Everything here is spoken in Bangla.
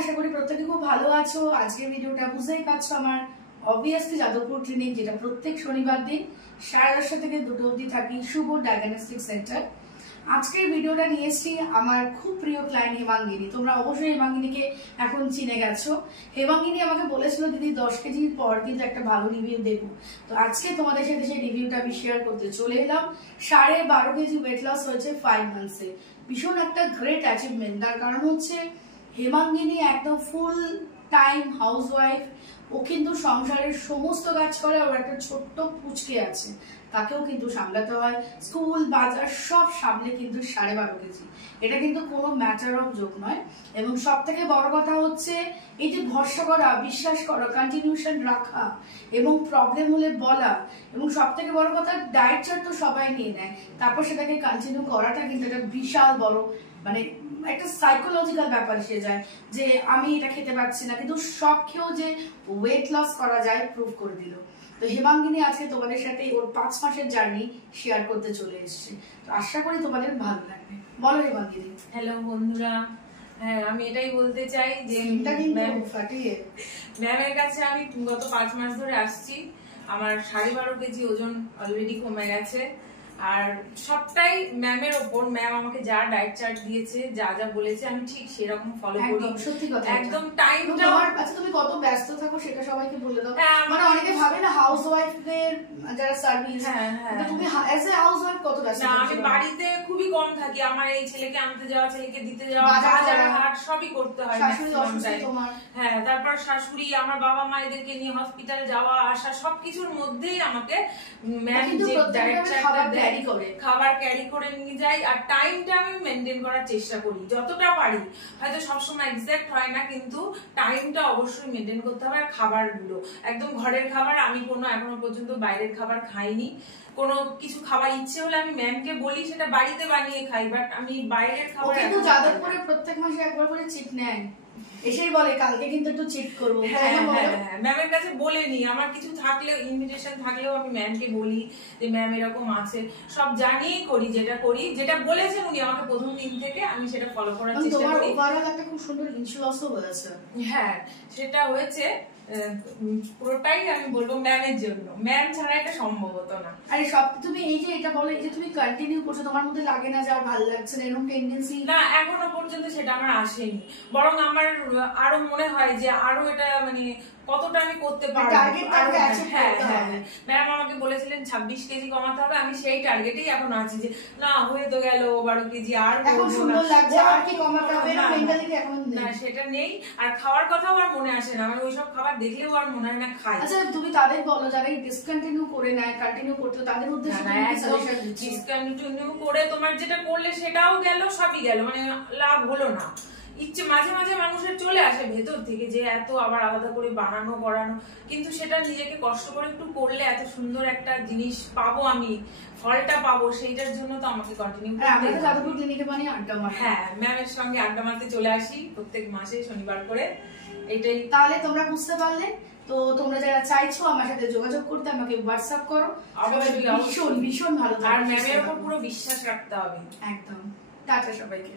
আশা করি প্রত্যেকে খুব ভালো আছো। আজকের ভিডিওটা বুঝতেই পারছো আমার অবভিয়াসলি যাদবপুর ক্লিনিক, যেটা প্রত্যেক শনিবার দিন 10:30 থেকে 2টো অবধি থাকি, শুভ ডায়াগনস্টিক সেন্টার। আজকের ভিডিওটা নিয়ে এসেছি আমার খুব প্রিয় ক্লায়েন্ট হেমাঙ্গিনী। তোমরা অবশ্যই হেমাঙ্গিনীকে এখন চিনে গেছো। হেমাঙ্গিনী আমাকে বলেছিল দিদি 10 কেজির পর কিন্তু একটা ভালো রিভিউ দেবো, তো আজকে তোমাদের সাথে সেই রিভিউটা আমি শেয়ার করতে চলে এলাম। 12.5 কেজি ওয়েট লস হয়েছে 5 মান্থসে। ভীষণ একটা গ্রেট অ্যাচিভমেন্ট। তার কারণ হচ্ছে হেমাঙ্গিনী একদম ফুল টাইম হাউসওয়াইফ। ও কিন্তু সংসারের সমস্ত কাজ করে। ওর একটা ছোট্ট পুচকে আছে, তাকেও কিন্তু সামলাতে হয়, স্কুল বাজার সব সামলে কিন্তু 12.5 কেজি। এটা কিন্তু কোনো ম্যাটার অফ জোক নয়। এবং সব থেকে বড় কথা হচ্ছে এই যে ভরসা করা, বিশ্বাস করা, কন্টিনিউশন রাখা এবং প্রবলেম হলে বলা, এবং সব থেকে বড় কথা ডায়েট চার্ট তো সবাই নিয়ে নেয়, তারপর সেটাকে কন্টিনিউ করাটা কিন্তু একটা বিশাল বড় মানে একটা সাইকোলজিক্যাল ব্যাপার এসে যায় যে আমি এটা খেতে পারছি না, কিন্তু সব খেয়েও যে ওয়েট লস করা যায় প্রুভ করে দিল। তো হেমাঙ্গিনী আজকে তোমাদের সাথে ওর 5 মাসের জার্নি শেয়ার করতে চলে এসেছে। তো আশা করি তোমাদের ভালো লাগবে। বলো হেমাঙ্গিনী। হ্যালো বন্ধুরা, হ্যাঁ আমি এটাই বলতে চাই যে ম্যামের কাছে আমি গত 5 মাস ধরে আসছি। আমার 12.5 কেজি ওজন অলরেডি কমে গেছে। আর সবটাই ম্যামের ওপর। ম্যাম আমাকে যা ডায়েট চার্ট দিয়েছে, যা যা বলেছে আমি ঠিক সেরকম ফলো করি। সত্যি কথা, একদম টাইমটা। আচ্ছা তুমি কত ব্যস্ত থাকো সেটা সবাইকে বলে দাও। মানে অনেকে ভাবে না হাউসওয়াইফদের যারা সার্ভিস, তুমি অ্যাজ এ হাউসওয়াইফ কত ব্যস্ত? না, আমি বাড়িতে খুবই কম থাকি। আমার এই ছেলেকে আনতে যাওয়া, ছেলেকে দিতে যাওয়া, বাজার হাট সবই করতে হয়। হ্যাঁ, তারপর শাশুড়ি, আমার বাবা মায়েদেরকে নিয়ে হসপিটাল যাওয়া আসা, সবকিছুর মধ্যেই আমাকে ম্যাম যে ডায়েট চার্টটা দেয়, খাবার ক্যারি করে নিয়ে যাই। আর টাইমটা আমি মেনটেন করার চেষ্টা করি যতটা পারি। হয়তো সবসময় এক্সাক্ট হয় না, কিন্তু টাইমটা অবশ্যই মেনটেন করতে হবে। আর খাবারগুলো একদম ঘরের খাবার। আমি কোনো এখনো পর্যন্ত বাইরের খাবার খাইনি। কোনো কিছু খাবার ইচ্ছে হলে আমি ম্যামকে বলি সেটা বাড়িতে বানিয়ে খাই, বাট আমি বাইরের খাবার। কিন্তু যাদবপুরে প্রত্যেক মাসে একবার করে চিট নেয়, এসেই বলে কালকে কিন্তু একটু চিট করবো। ম্যামের কাছে বলে নি। আমার কিছু থাকলেও, ইনভিটেশন থাকলেও আমি ম্যামকে বলি যে ম্যাম এরকম আছে। সব জানিয়েই করি, যেটা করি, যেটা বলেছেন উনি আমাকে প্রথম দিন থেকে, আমি সেটা ফলো করার চেষ্টা করি। ওভারঅল একটা খুব সুন্দর ইনফ্লুয়েন্সও হয়েছে। হ্যাঁ, সেটা হয়েছে পুরোটাই আমি বলবো ম্যামের জন্য। ম্যাম ছাড়া এটা সম্ভব হতো না। আরে সব তুমি এই যে এটা বলো, এই যে তুমি কন্টিনিউ করছো, তোমার মধ্যে লাগে না যে আর ভালো লাগছে না এরকম টেন্ডেন্সি? না, এখনো পর্যন্ত সেটা আমার আসেনি। বরং আমার আরো মনে হয় যে আরো এটা মানে কতটা আমি করতে পারবো। ম্যাম আমাকে বলেছিলেন 26 কেজি কমাতে হবে। আমি সেই টার্গেটেই এখন আছি যে না, হয়ে তো গেল 12 কেজি, আর সুন্দর লাগছে, আর কি কমাতে হবে মেন্টালিটি এখন না, সেটা নেই। আর খাওয়ার কথাও আর মনে আসে না। আমি ওইসব খাবার দেখলেও আর মনে হয় না খাই। আচ্ছা তুমি তাদের বলো যারা ডিসকন্টিনিউ করে নেয়, কন্টিনিউ করতে, তাদের উদ্দেশ্যে ডিসকন্টিনিউ করে তোমার যেটা করলে সেটাও গেল, সবই গেল, মানে লাভ হলো না। ইচ্ছে মাঝে মাঝে মানুষের চলে আসে ভেতর থেকে যে এত আবার আলাদা করে বানানো করানো, কিন্তু সেটা নিজেকে কষ্ট করে একটু করলে এত সুন্দর একটা জিনিস পাবো, আমি ফলটা পাবো, সেইটার জন্য তো আমাকে কন্টিনিউ করতে হবে। যাদবপুর ক্লিনিকে মানে আড্ডা মারা। হ্যাঁ, ম্যামের সঙ্গে আড্ডা মারতে চলে আসি প্রত্যেক মাসে শনিবার করে। এটাই। তাহলে তোমরা বুঝতে পারলে তো। তোমরা যারা চাইছো আমার সাথে যোগাযোগ করতে, আমাকে হোয়াটসঅ্যাপ করো। ভীষণ ভীষণ ভালো। আর ম্যামের উপর পুরো বিশ্বাস রাখতে হবে। একদম। টাটা সবাইকে।